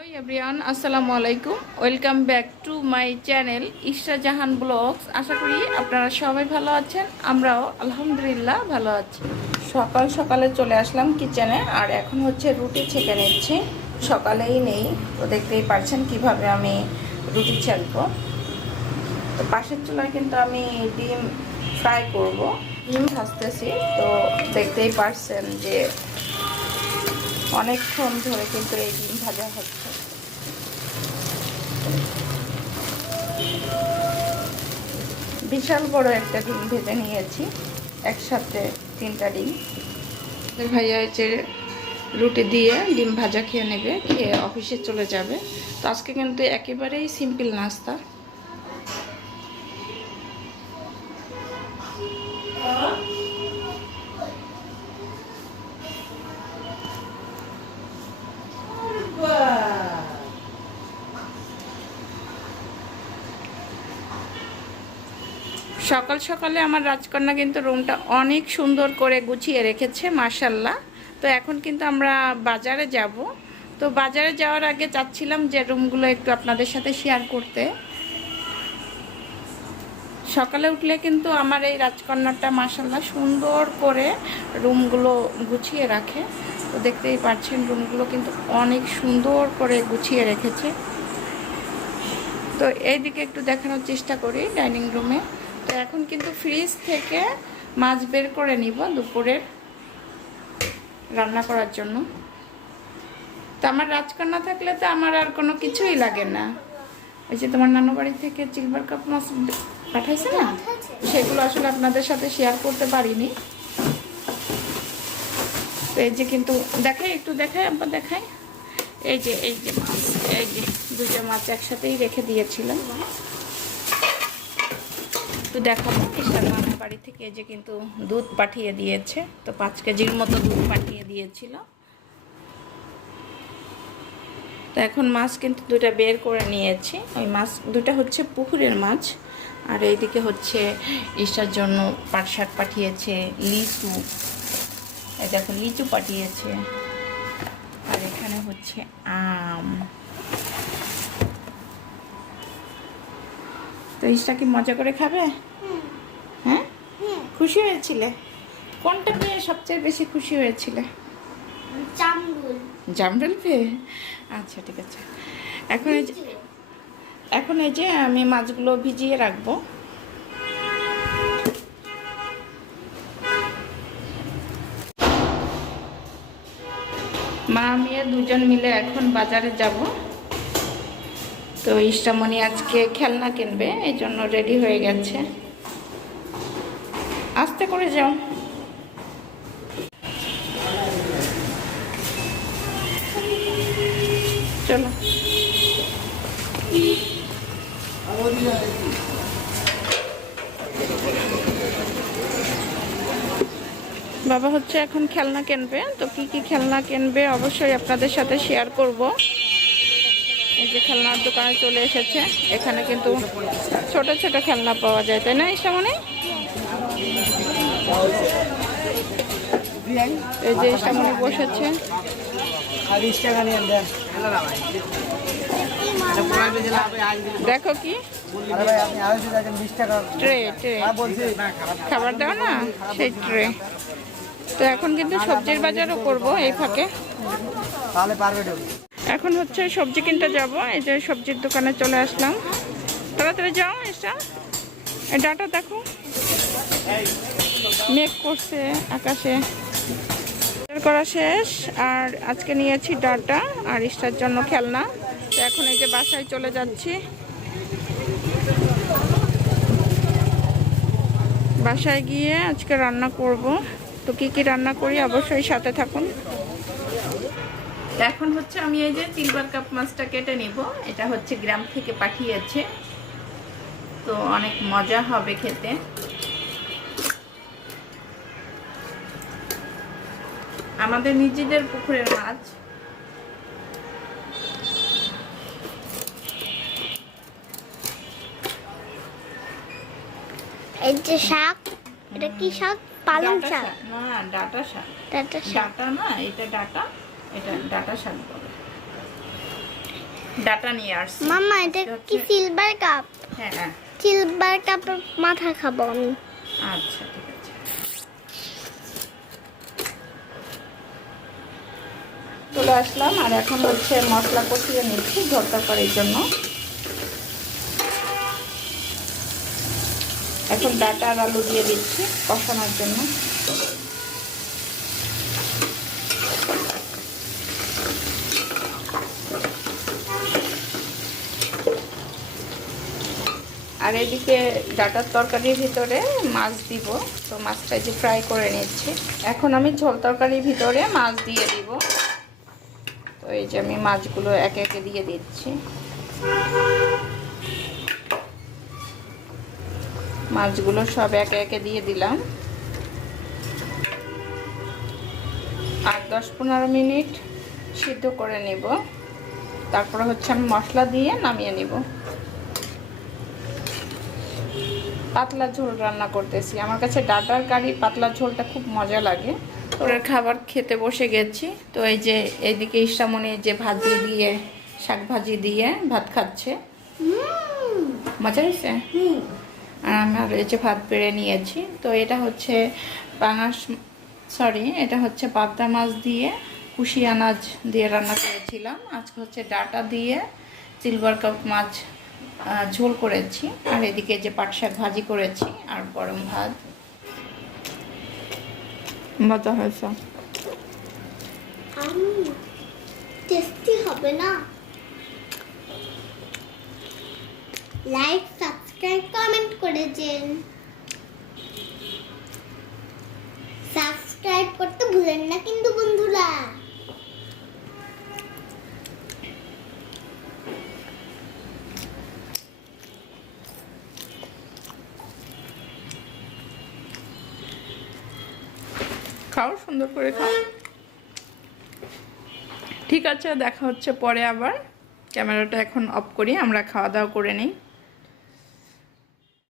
Hello everyone আসসালামু আলাইকুম welcome back to my channel Ishra Jahan blogs আশা করি আপনারা সবাই ভালো আছেন আমরাও আলহামদুলিল্লাহ ভালো আছি সকাল সকালে চলে আসলাম কিচেনে আর এখন হচ্ছে রুটি ছেঁকে নিচ্ছি সকালেই নেই তো দেখতেই পারছেন কীভাবে আমি রুটি ছেঁকবো তো পাশের চুলায় কিন্তু আমি ডিম ফ্রাই করব ডিম ভাজতেছি তো দেখতেই পারছেন যে অনেকক্ষণ ধরে কিন্তু এই ডিম ভাজা হচ্ছে। বিশাল বড় একটা ডিম ভেজে নিয়েছি, একসাথে তিনটা ডিম। ভাইয়া হচ্ছে রুটি দিয়ে ডিম ভাজা খেয়ে নেবে, খেয়ে অফিসে চলে যাবে। তো আজকে কিন্তু একেবারেই সিম্পল নাস্তা। সকাল সকালে আমার রাজকন্যা কিন্তু রুমটা অনেক সুন্দর করে গুছিয়ে রেখেছে মার্শাল্লাহ তো এখন কিন্তু আমরা বাজারে যাব। তো বাজারে যাওয়ার আগে চাচ্ছিলাম যে রুমগুলো একটু আপনাদের সাথে শেয়ার করতে। সকালে উঠলে কিন্তু আমার এই রাজকন্যাটা মাসাল্লাহ সুন্দর করে রুমগুলো গুছিয়ে রাখে। তো দেখতেই পাচ্ছেন রুমগুলো কিন্তু অনেক সুন্দর করে গুছিয়ে রেখেছে। তো এইদিকে একটু দেখানোর চেষ্টা করি ডাইনিং রুমে। তো এখন কিন্তু ফ্রিজ থেকে মাছ বের করে নিব দুপুরের রান্না করার জন্য। তো আমার রাজকন্যা থাকলে তো আমার আর কোনো কিছুই লাগে না। ওই যে তোমার নানু বাড়ি থেকে চিলবার কাপ মাছ পাঠাইছে না? সেগুলো আসলে আপনাদের সাথে শেয়ার করতে পারিনি। তো এই যে কিন্তু দেখাই, একটু দেখাই আবার দেখাই। এই যে এই যে মাছ, এই যে দুইটা মাছ একসাথেই রেখে দিয়েছিলাম। একটু দেখাবো ইশার নানা বাড়ি থেকে যে কিন্তু দুধ পাঠিয়ে দিয়েছে, তো পাঁচ কেজির মতো দুধ পাঠিয়ে দিয়েছিল। তো এখন মাছ কিন্তু দুটা বের করে নিয়েছি। ওই মাছ দুটা হচ্ছে পুকুরের মাছ, আর এইদিকে হচ্ছে ঈশার জন্য পাট শাক পাঠিয়েছে, লিচু। দেখো, লিচু পাঠিয়েছে। আর এখানে হচ্ছে আম। তো ঈশা কি মজা করে খাবে? খুশি হয়েছিলে? কোনটা পেয়ে সবচেয়ে বেশি খুশি হয়েছিলে? জামরুল। পেয়ে? আচ্ছা ঠিক আছে। এখন এই যে এখন এই যে আমি মাছগুলো ভিজিয়ে রাখব। মা আমি আর দুজন মিলে এখন বাজারে যাব। তো ইষ্টামণি আজকে খেলনা কিনবে এই জন্য রেডি হয়ে গেছে। আস্তে করে যাও। চলো। বাবা হচ্ছে এখন খেলনা কিনবে, তো কি কি খেলনা কিনবে অবশ্যই আপনাদের সাথে শেয়ার করব। এই যে খেলনার দোকানে চলে এসেছে, এখানে কিন্তু ছোট ছোট খেলনা পাওয়া যায়, তাই না ইসামনি এই যে বসেছে। দেখো কি? ট্রে ট্রে খাবার দাও না? সেই ট্রে তো এখন কিন্তু সবজির বাজারও করব এই ফাঁকে। এখন হচ্ছে সবজি কিনতে যাব। এই যে সবজির দোকানে চলে আসলাম। তাড়াতাড়ি যাও, এসা। এই ডাটা দেখো। মেঘ করছে আকাশে। করা শেষ, আর আজকে নিয়েছি ডাটা আর ইস্টার জন্য খেলনা। তো এখন এই যে বাসায় চলে যাচ্ছি। বাসায় গিয়ে আজকে রান্না করব। তো কি কি রান্না করি অবশ্যই সাথে থাকুন। এখন হচ্ছে আমি এই যে সিলভার কাপ মাছটা কেটে নিব। এটা হচ্ছে গ্রাম থেকে পাঠিয়েছে। তো অনেক মজা হবে খেতে। আমাদের নিজেদের পুকুরের মাছ। এই যে শাক এটা কি শাক? পালং শাক। না ডাটা শাক। ডাটা শাক। ডাটা না এটা ডাটা এটা ডাটা শাক বলে। ডাটা নিয়ে আসছি। মাম্মা এটা কি সিলভার কাপ হ্যাঁ হ্যাঁ। সিলভার কাপের মাথা খাব আমি। আচ্ছা ঠিক চলে আসলাম, আর এখন হচ্ছে মশলা কষিয়ে নিচ্ছি ঝোল তরকারির জন্য। এখন ডাটা আর আলু দিয়ে দিচ্ছি কষানোর জন্য। আর এদিকে ডাটার তরকারির ভিতরে মাছ দিব, তো মাছটা যে ফ্রাই করে নিচ্ছি। এখন আমি ঝোল তরকারির ভিতরে মাছ দিয়ে দিব। এই যে আমি মাছগুলো একে একে দিয়ে দিচ্ছি। মাছগুলো সব একে একে দিয়ে দিলাম। আর দশ পনেরো মিনিট সিদ্ধ করে নেব। তারপরে হচ্ছে আমি মশলা দিয়ে নামিয়ে নিব। পাতলা ঝোল রান্না করতেছি। আমার কাছে ডাটার কারি পাতলা ঝোলটা খুব মজা লাগে। ওর খাবার খেতে বসে গেছি। তো এই যে এইদিকে ইসামনি যে ভাজি দিয়ে শাক ভাজি দিয়ে ভাত খাচ্ছে। মজা হয়েছে? আর আমার এই যে ভাত বেড়ে নিয়েছি। তো এটা হচ্ছে পাঙাশ সরি এটা হচ্ছে পাবদা মাছ দিয়ে কুশি আনাজ দিয়ে রান্না করেছিলাম। আজকে হচ্ছে ডাটা দিয়ে সিলভার কাপ মাছ ঝোল করেছি। আর এদিকে যে পাট শাক ভাজি করেছি। আর গরম ভাত। মজা হয়েছে। টেস্টি হবে না? লাইক সাবস্ক্রাইব কমেন্ট করে দেন। সাবস্ক্রাইব করতে ভুলেন না কিন্তু। খাও, সুন্দর করে খাও। ঠিক আছে, দেখা হচ্ছে পরে আবার। ক্যামেরাটা এখন অফ করি, আমরা খাওয়া দাওয়া করে নিই।